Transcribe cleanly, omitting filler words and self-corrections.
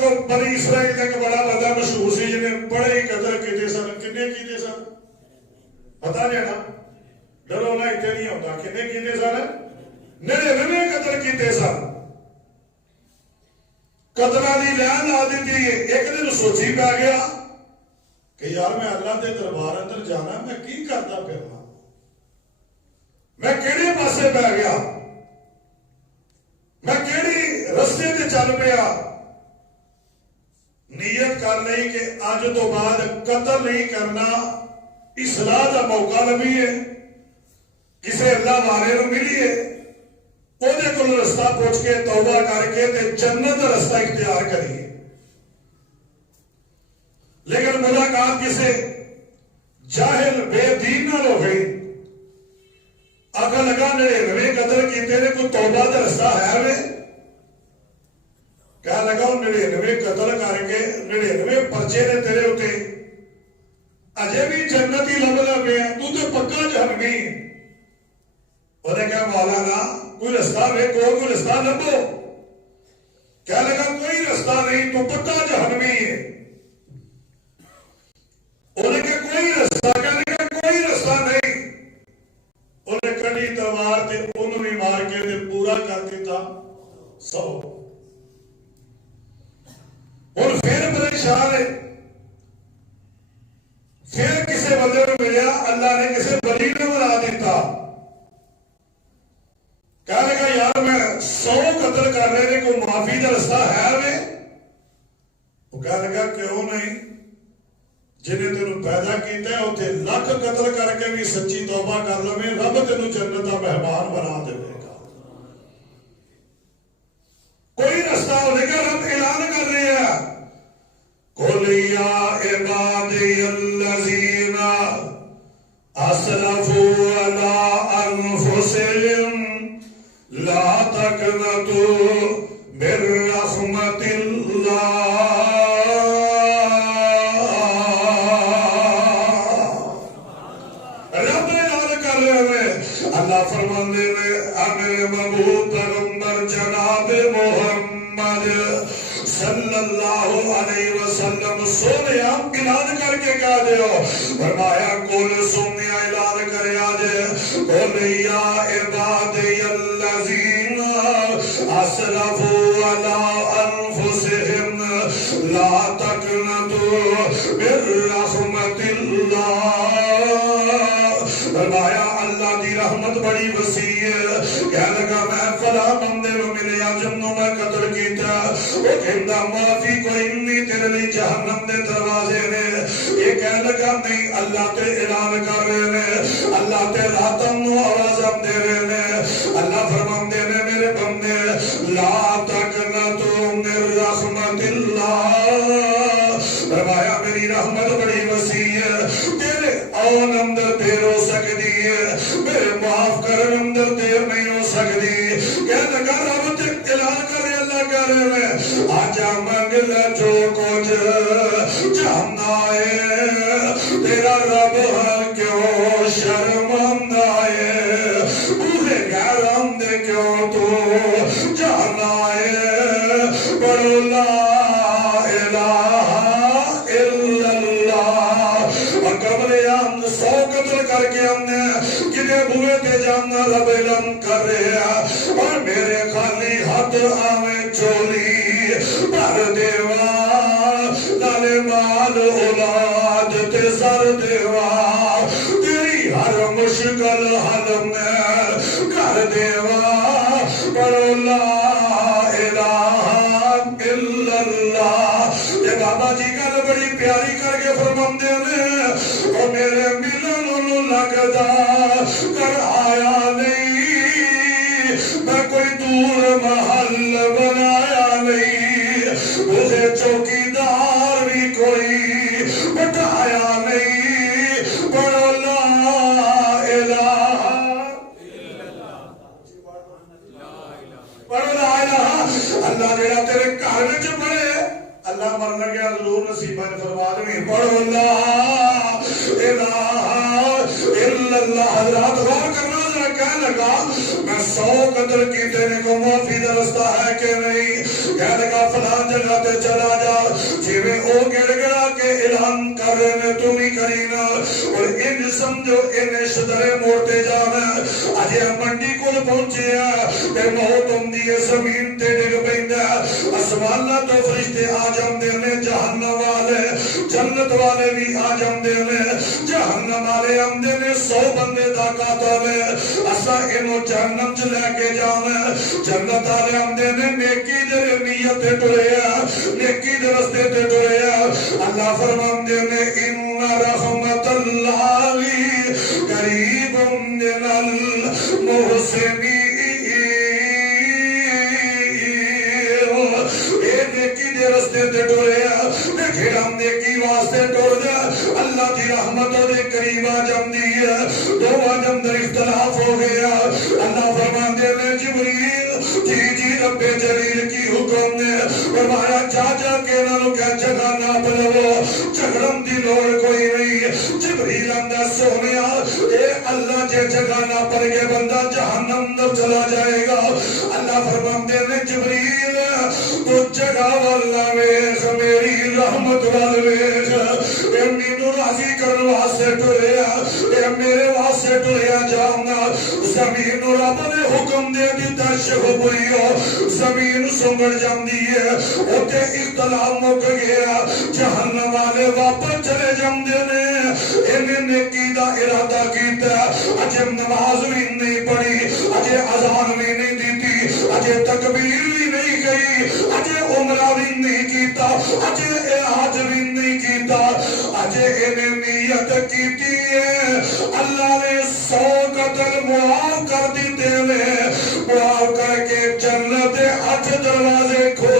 لوگ بنی اسرائیل کا بڑا بندہ مشہور سی جنہیں بڑے ہی قدر کیتے سن. کنے کیتے سن پتا نہیں نا, ڈرو نہ اتنے نہیں ہوتا. کنے کیتے سن؟ 99 قدر کیتے سن. قدرہ دی لین آ دیتی. ایک دن سوچی پہ گیا کہ یار میں اللہ دے دربار اندر جانا, میں کی کرتا پھرنا, میں کیڑے پاسے پہ گیا, میں کیڑی رستے تے چل پیا. نیت کر لئی کہ آج تو بعد قتل نہیں کرنا, اصلاح دا موقع لبھی ہے, کسے اللہ والے نو ملیے, وہ دے کل رستہ پوچھ کے توبہ کر کے تے جنت دا رستہ اختیار کریے. لیکن ملاقات کسے جاہل بے دین نہ ہو گئی. آگا لگا 99 قدر کیتے نے, کوئی توبہ دا رستہ ہے وے؟ کہا لگا 99 قتل کر کے 99 پرچے نے تیرے ہوتے, اجے بھی جنت ہی لب لبے ہیں, تو تو پکا جہنمی. انہیں کہا مولانا کوئی رستہ ویکھو, کوئی رستہ لبو. کہا لگا کوئی رستہ نہیں, تو پکا جہنمی ہے. انہیں کہا کوئی رستہ, کہا لگا کوئی رستہ نہیں. انہیں کڑی تلوار تے انہوں نے مار کے تے پورا کر دیتا 100. اور پھر پریشان ہے, پھر کسی بندے کو ملیا, اللہ نے کسی ولی نے بنا دیتا. کہنے لگا یار میں 100 قتل کر رہے نے, کوئی معافی کا رستہ ہے وے؟ وہ کہنے لگا کیوں نہیں, جنہیں تینوں پیدا کیتا ہے اتنے 1,00,000 قتل کر کے بھی سچی توبہ کر لوے, رب تینوں جنت کا مہمان بنا دے گا. کوئی رستہ ہونے کا رب اعلان کر رہے ہیں, قُلْ يَا عِبَادِيَ الَّذِينَ أَسْرَفُوا عَلَىٰ أَنفُسِهِمْ لَا تَقْنَطُوا مِن رَحْمَةِ اللَّهِ. رب اعلان کر رہے ہیں, اللہ فرماندے نے میرے محبوب پیغمبر جناب محمد صلی اللہ علیہ وسلم سونے آپ اعلان کر کے کہا دیو. فرمایا کول سونے اعلان کرے آجے, قُلْ يَا عِبَادِيَ الَّذِينَ أَسْرَفُوا عَلَىٰ أَنفُسِهِمْ لَا تَقْنَطُوا مِن رَحْمَةِ اللَّهِ. فرمایا اللہ دی رحمت بڑی وسیع ہے. کہنے لگا میں فلاں بندے کو ملیا جنوں میں قتل کیتا, وہ کہندا معافی کوئی نہیں, تیرے لیے جہنم دے دروازے نے. یہ کہنے لگا نہیں, اللہ تے اعلان کر رہے نے, اللہ تے راتاں نو آوازاں دے رہے نے. اللہ فرماندے نے میرے بندے لا تقنطوا من رحمت اللہ. فرمایا میری رحمت بڑی وسیع ہے, تیرے آن اندر دیر ہو سکتی ہے, میرے معاف کرن اندر دیر نہیں ہو سکتی. کہنے لگا رب تے اعلان کر رہے, اللہ کہہ رہے ہیں آجا منگ لے جو کچھ چاہنا ہے, تیرا رب ہے کیوں شرمندہ ہے, بوہے گھرم دے کیوں تو جانا ہے. پڑھو لا الہ الا اللہ. اور قبر ہم 100 قتل کر کے ہم نے کنے بوئے تے جانا رب علم کر رہے ہیں, اور میرے خالی ہاتھ آویں چولی بھر دیوا, لالے مال اولاد تے سر دیوا, تیری ہر مشکل حل میں کر دیوا. پڑھو لا الہ الا اللہ. یہ بابا جی گل بڑی پیاری کر کے فرماندے نے, اور میرے ملن لگدا کر آیا نہیں, میں کوئی دور محل بنایا نہیں, مجھے چوکیدار بھی کوئی بٹھایا نہیں. پڑھو لا الہ, پڑھو لا الہ. اللہ جڑا تیرے گھر وچ پڑھے, اللہ مرنا گیا ضرور نصیبہ نے فرما دیں. پڑھو لا الہ الا اللہ. حضرات غور کرنا ذرا, کہنے لگا میں 100 قتل کیتے نے کو معافی دا رستہ ہے کہ نہیں. کہنے لگا فلان جگہ تے چلا جا جی میں او گڑ گڑا کے اعلان کر رہے نے تو بھی کری نا اور ان سمجھو ان شدرے موڑتے جانا اجے منڈی کو پہنچے تے موت ہوندی ہے زمین تے ڈگ پیندا آسمان تو فرشتے آ جاندے نے جہنم والے جنت والے بھی آ جاندے نے جہنم والے آندے نے 100 بندے دا قاتل اسا اینو جہنم چ لے کے جانا جنت والے آندے نے نیکی دے نیت تے ٹریا نیکی دے راستے تے ٹریا اللہ فرماندے نے ان رحمت اللہ قریب من المحسنین رستے تے ٹوریا دیکھے ہم نیکی واسطے ٹور جا اللہ دی رحمت دے قریب آ جاندی ہے دو اندر اختلاف ہو گیا اللہ فرماندے نے جبریل جی رب جلیل کی حکم نے فرمایا جا کے انہاں نوں کہ جگہ ناپ لو جھگڑن دی لوڑ کوئی نہیں جبریل اندر سونیا اے اللہ جے جگہ نہ پر کے بندہ جہنم اندر چلا جائے گا اللہ فرماندے نے جبریل تو جگہ والا ویخ میری رحمت وال ویخ اے مینوں راضی کرن واسطے ٹریا اے میرے واسطے ٹریا جاؤنا زمین رب نے حکم دے دیتا شہبیو زمین سنگڑ جاندی ہے اوتے اختلاف مک گیا جہنم والے واپس چلے جاندے نے انہیں نیکی دا ارادہ کیتا اجے نماز بھی نہیں پڑھی اجے اذان بھی نہیں دیتی اجے تکبیر بھی نہیں گئی اجے عمرہ بھی نہیں کیتا اجے احاج بھی نہیں کیتا اجے انہیں نیت کیتی ہے اللہ نے 100 قتل معاف کر دیتے ہیں معاف کر کے جنت 8 دروازے کھول